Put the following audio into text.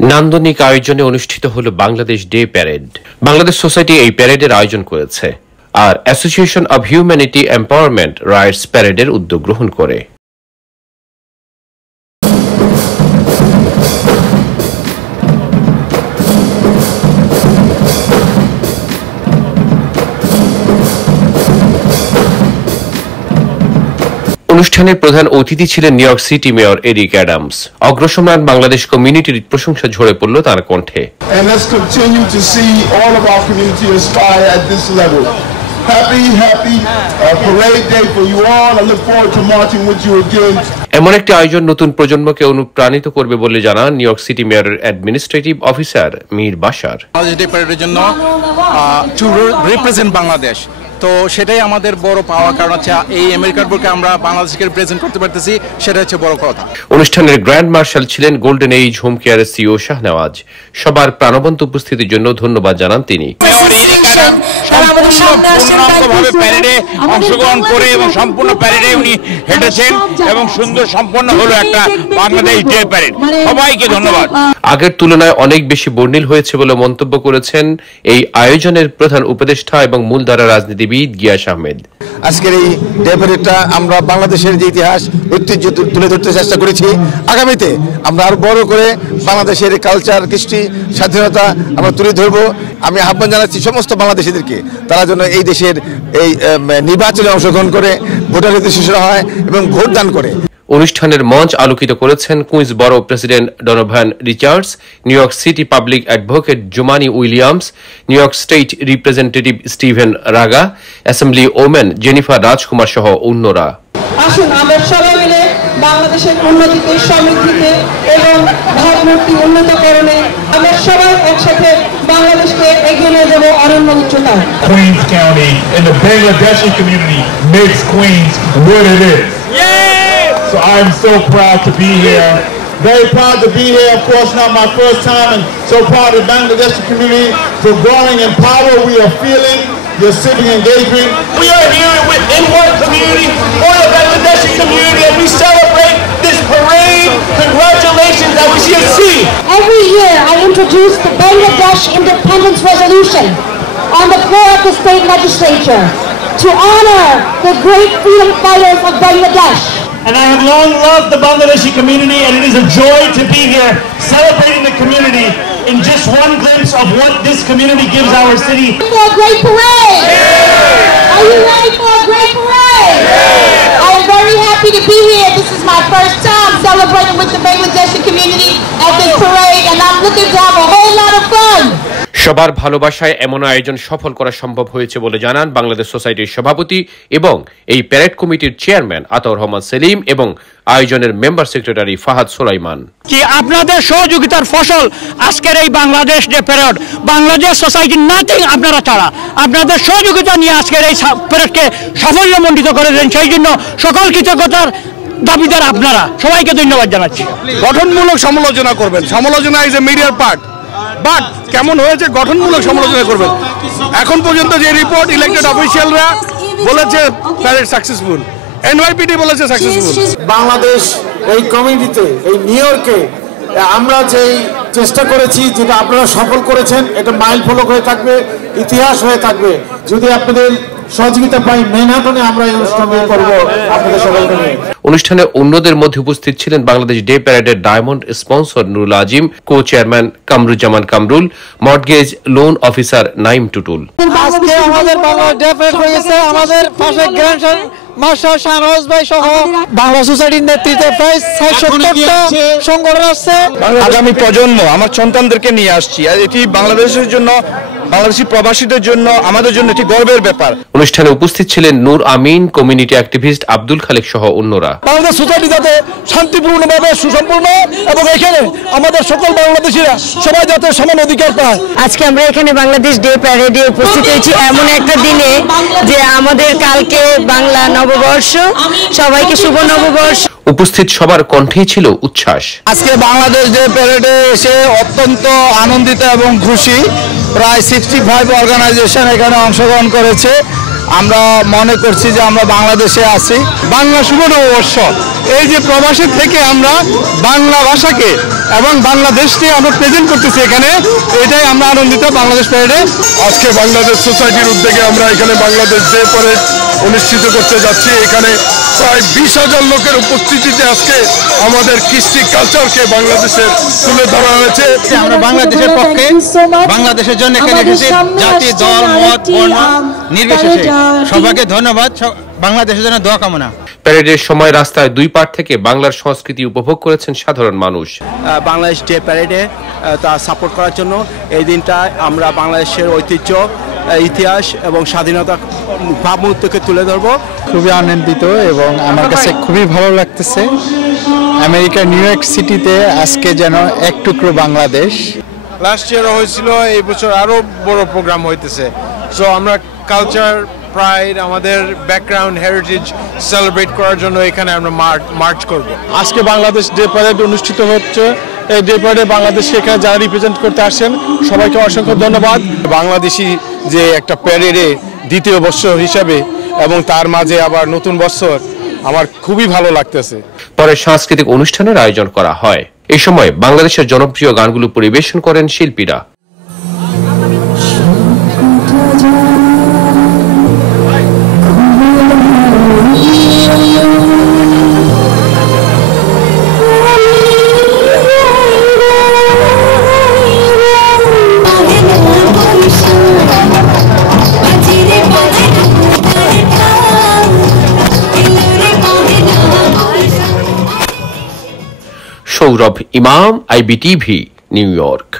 নান্দনিক আয়োজনে অনুষ্ঠিত হলো Bangladesh day parade. Bangladesh society এই প্যারেডের আয়োজন করেছে, আর association of humanity empowerment rights প্যারেডের উদ্যোগ গ্রহণ করে। অনুষ্ঠানের প্রধান অতিথি ছিলেন New York City mayor Eric Adams. অগ্রসমান বাংলাদেশ কমিউনিটির প্রশংসা ঝরে পড়ল তার কণ্ঠে। এমন একটি আয়োজন নতুন প্রজন্মকে অনুপ্রাণিত করবে বলে জানান নিউ ইয়র্ক সিটি মেয়রের অ্যাডমিনিস্ট্রেটিভ অফিসার মীর বাশার। বাংলাদেশ তো সেটাই আমাদের বড় পাওয়া, কারণ হচ্ছে এই আমেরিকার বুকে আমরা বাংলাদেশকে রিপ্রেজেন্ট করতে পারতেছি, সেটা হচ্ছে বড় কথা। অনুষ্ঠানের গ্র্যান্ড মার্শাল ছিলেন গোল্ডেন এইজ হোম কেয়ারের সিইও শাহনেওয়াজ। সবার প্রাণবন্ত উপস্থিতির জন্য ধন্যবাদ জানান তিনি। প্যারেডে অংশগ্রহণ করে এবং সম্পূর্ণ প্যারেডে উনি হেঁটেছেন এবং সুন্দর সম্পন্ন হলো একটা বাংলাদেশ ডে প্যারেড। সবাইকে ধন্যবাদ। আগের তুলনায় অনেক বেশি বর্ণিল হয়েছে বলে মন্তব্য করেছেন এই আয়োজনের প্রধান উপদেষ্টা এবং মূলধারা রাজনীতিবিদ গিয়াস আহমেদ। আজকের এই ডে প্যারেডটা আমরা বাংলাদেশের যে ইতিহাস ঐতিহ্য তুলে ধরতে চেষ্টা করেছি। আগামীতে আমরা আরো বড় করে বাংলাদেশের কালচার, কৃষ্টি, স্বাধীনতা আমরা তুলে ধরবো। আমি আহ্বান জানাচ্ছি সমস্ত বাংলাদেশিদেরকে তারা যেন এই দেশের এই নির্বাচনে অংশগ্রহণ করে ভোটার রেজিস্ট্রেশন হয় এবং ভোট দান করে। অনুষ্ঠানের মঞ্চ আলোকিত করেছেন Queens borough president Donovan Richards, New York City public advocate Jumaane Williams, New York State representative Steven Raga, assembly woman Jenifer Rajkumar সহ অন্যরা। আসুন আমরা সবাই মিলে বাংলাদেশের উন্নতিতে, সমৃদ্ধিতে এবং ভাবমূর্তি উন্নতকরণে আমরা সবাই একসাথে বাংলাদেশকে এগিয়ে নিয়ে যাবো অরণ্য উচ্চতায়। Queens County and the Bangladeshi community makes Queens what it is. So I'm so proud to be here. Very proud to be here. Of course, not my first time, and so proud of the Bangladeshi community for growing in power. We are feeling your civic engagement. We are here with N1 community for the Bangladeshi community, and we celebrate this parade. Congratulations, that we should see. Every year I introduce the Bangladesh Independence Resolution on the floor of the state legislature to honor the great freedom fighters of Bangladesh. And I have long loved the Bangladeshi community, and it is a joy to be here celebrating the community in just one glimpse of what this community gives our city. For a great parade! Yeah. Are you ready for a great parade? Yeah. I am very happy to be here. This is my first time celebrating with the Bangladeshi community at this parade, and I'm looking to have a whole lot of fun. সবার ভালোবাসায় এমন আয়োজন সফল করা সম্ভব হয়েছে বলে জানান বাংলাদেশ সোসাইটির সভাপতি এবং এই প্যারেড কমিটির চেয়ারম্যান আতাউর রহমান সেলিম এবং আয়োজনের মেম্বার সেক্রেটারি ফাহাদ সুলাইমান। কি আপনাদের সহযোগিতার ফসল আজকের এই Bangladesh day parade. Bangladesh society nothing আপনারা ছাড়া, আপনাদের সহযোগিতা নিয়ে আজকের এই প্যারেডকে সাফল্যমণ্ডিত করে দেন, সেই জন্য সকল কৃতজ্ঞতার দাবিদার আপনারা। সবাইকে ধন্যবাদ জানাচ্ছি। গঠনমূলক সমালোচনা করবেন, সমালোচনা ইজ এ মিডিয়ার পার্ট, বাট কেমন হয়েছে গঠনমূলক সমালোচনা করবেন। এখন পর্যন্ত যে রিপোর্ট ইলেক্টেড অফিসিয়ালরা বলেছে প্যারেড সাকসেসফুল, এনওয়াইপিডি বলেছে সাকসেসফুল। বাংলাদেশ এই কমিউনিটিতে, এই নিউ ইয়র্কে আমরা যেই চেষ্টা করেছি, যেটা আপনারা সফল করেছেন, এটা মাইল ফলক হয়ে থাকবে, ইতিহাস হয়ে থাকবে। যদি আপনাদের সহযোগিতা পাই, মেনহাটনে আমরা এই অনুষ্ঠান করব আপনাদের সকলকে নিয়ে। অনুষ্ঠানে অন্যদের মধ্যে উপস্থিত ছিলেন বাংলাদেশ ডে প্যারেডের diamond sponsor Nurul Azim, co chairman Kamruzzaman Kamrul, mortgage loan officer Naim Tutul. আজকে আমাদের বাংলাদেশ ডে প্যারেড হয়েছে, আমাদের পাশে গ্র্যান্ড মার্শাল শাহনওয়াজ ভাই সহ বাংলা সোসাইটির নেতৃত্বে প্রায় ৬৭০টা সংগঠন আসছে। আগামী প্রজন্ম, আমার সন্তানদেরকে নিয়ে আসছি, আর এটি বাংলাদেশের জন্য, বাংলাদেশি প্রবাসীদের জন্য, আমাদের জন্য একটি গর্বের ব্যাপার। অনুষ্ঠানে উপস্থিত ছিলেন নূর আমিন, কমিউনিটি অ্যাক্টিভিস্ট আব্দুল খালেক সহ অন্যরা। বাংলাদেশ সোসাইটি যাতে শান্তিপূর্ণভাবে সুসম্পূর্ণ এবং এখানে আমাদের সকল বাংলাদেশিরা সবাই যাতে সমান অধিকার পায়। আজকে আমরা এখানে বাংলাদেশ ডে প্যারেডে উপস্থিত হয়েছি এমন একটা দিনে যে আমাদের কালকে বাংলা নববর্ষ। সবাইকে শুভ নববর্ষ। উপস্থিত সবার কণ্ঠেই ছিল উচ্ছ্বাস। আজকে বাংলাদেশ ডে প্যারেডে এসে অত্যন্ত আনন্দিত এবং খুশি। প্রায় 65 অর্গানাইজেশন এখানে অংশগ্রহণ করেছে। আমরা মনে করছি যে আমরা বাংলাদেশে আছি। বাংলা শুভ নববর্ষ, এই যে প্রবাসী থেকে আমরা বাংলা ভাষাকে এবং বাংলাদেশকে আমরা প্রেজেন্ট করতেছি এখানে, এটাই আমরা আনন্দিত বাংলাদেশ প্যারেডে। আজকে বাংলাদেশ সোসাইটির উদ্যোগে আমরা এখানে বাংলাদেশ ডে প্যারেড অনুষ্ঠিত করতে যাচ্ছি। এখানে প্রায় 20,000 লোকের উপস্থিতিতে আজকে আমাদের কৃষ্টি কালচারকে বাংলাদেশের তুলে ধরা হয়েছে। আমরা বাংলাদেশের পক্ষে, বাংলাদেশের জন্য এখানে এসেছি, জাতি দল মত বর্ণ নির্বিশেষে সবাইকে ধন্যবাদ, বাংলাদেশের জন্য দোয়া কামনা। প্যারেডের সময় রাস্তায় দুই পার থেকে বাংলার সংস্কৃতি উপভোগ করেছেন সাধারণ মানুষ। বাংলাদেশ ডে প্যারেডে তা সাপোর্ট করার জন্য এই দিনটা আমরা বাংলাদেশের ঐতিহ্য, ইতিহাস এবং স্বাধীনতা ভাবমূর্তিকে তুলে ধরবো। খুবই আনন্দিত এবং আমার কাছে খুবই ভালো লাগতেছে। আমেরিকার নিউ ইয়র্ক সিটিতে আজকে যেন এক টুকরো বাংলাদেশ। লাস্ট ইয়ারও হয়েছিল, এই বছর আরো বড় প্রোগ্রাম হইতেছে। সো আমরা কালচার, প্রাইড, আমাদের ব্যাকগ্রাউন্ড, হেরিটেজ সেলিব্রেট করার জন্য এখানে আমরা মার্চ করব। আজকে বাংলাদেশ ডে প্যারেড অনুষ্ঠিত হচ্ছে। এই ডে প্যারেডে বাংলাদেশকে এখানে যারা রিপ্রেজেন্ট করতে আসেন সবাইকে অসংখ্য ধন্যবাদ। বাংলাদেশি যে একটা প্যারেডে দ্বিতীয় বছর হিসাবে এবং তার মাঝে আবার নতুন বছর, আমার খুবই ভালো লাগতেছে। পরে সাংস্কৃতিক অনুষ্ঠানের আয়োজন করা হয়। এই সময় বাংলাদেশের জনপ্রিয় গানগুলো পরিবেশন করেন শিল্পীরা। সৌরভ ইমাম, IBTV, নিউ ইয়র্ক।